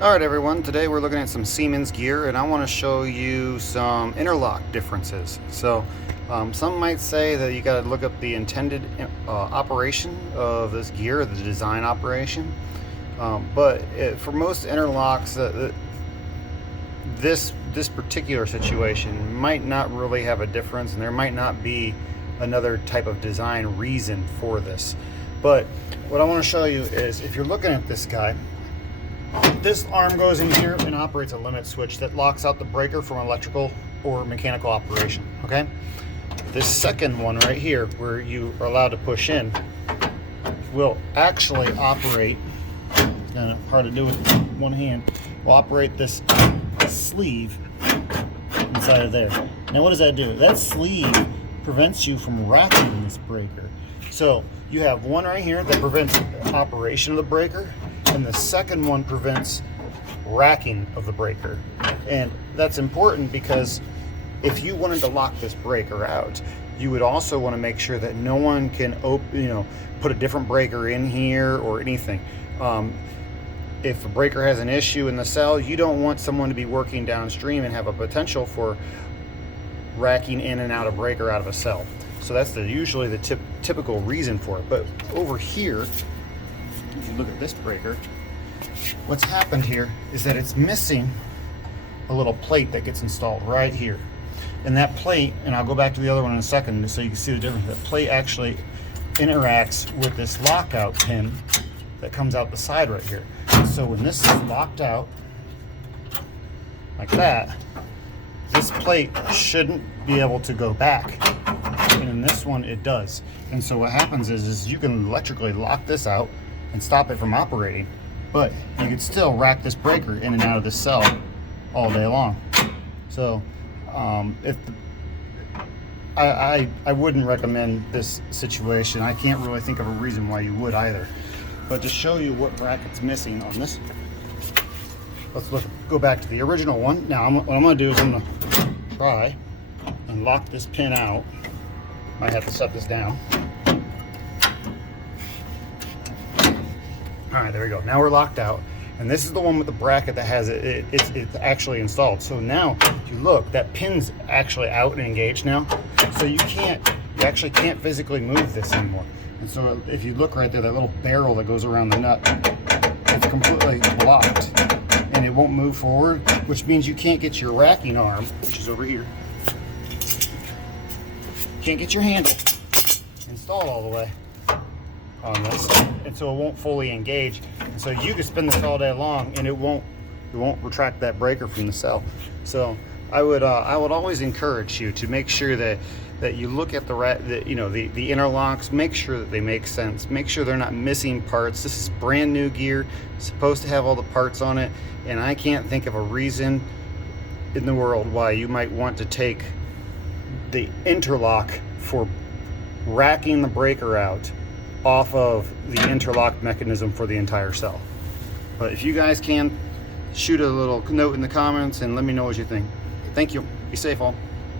Alright everyone, today we're looking at some Seimens gear and I want to show you some interlock differences. So some might say that you got to look up the intended operation of this gear, the design operation. For most interlocks, this particular situation might not really have a difference, and there might not be another type of design reason for this. But what I want to show you is, if you're looking at this guy, this arm goes in here and operates a limit switch that locks out the breaker from electrical or mechanical operation, okay? This second one right here, where you are allowed to push in, will actually operate, it's kind of hard to do with one hand, will operate this sleeve inside of there. Now what does that do? That sleeve prevents you from racking this breaker. So you have one right here that prevents operation of the breaker, and the second one prevents racking of the breaker. And that's important because if you wanted to lock this breaker out, you would also want to make sure that no one can put a different breaker in here or anything. If a breaker has an issue in the cell, you don't want someone to be working downstream and have a potential for racking in and out a breaker out of a cell. So that's usually the typical reason for it. But over here, if you look at this breaker, what's happened here is that it's missing a little plate that gets installed right here. And that plate, and I'll go back to the other one in a second so you can see the difference. That plate actually interacts with this lockout pin that comes out the side right here. So when this is locked out like that, this plate shouldn't be able to go back. And in this one it does. And so what happens is you can electrically lock this out and stop it from operating, but you could still rack this breaker in and out of this cell all day long. So I wouldn't recommend this situation. I can't really think of a reason why you would either. But to show you what bracket's missing on this, go back to the original one. Now what I'm going to do is I'm going to try and lock this pin out. Might have to set this down. Alright, there we go. Now we're locked out. And this is the one with the bracket that has it's actually installed. So now, if you look, that pin's actually out and engaged now. So you actually can't physically move this anymore. And so if you look right there, that little barrel that goes around the nut, it's completely blocked. And it won't move forward, which means you can't get your racking arm, which is over here. Can't get your handle installed all the way on this, and so it won't fully engage. And so you can spin this all day long and it won't retract that breaker from the cell. So I would always encourage you to make sure that you look at the interlocks, make sure that they make sense, make sure they're not missing parts. This is brand new gear, it's supposed to have all the parts on it, and I can't think of a reason in the world why you might want to take the interlock for racking the breaker out off of the interlock mechanism for the entire cell. But if you guys can, shoot a little note in the comments and let me know what you think. Thank you. Be safe all.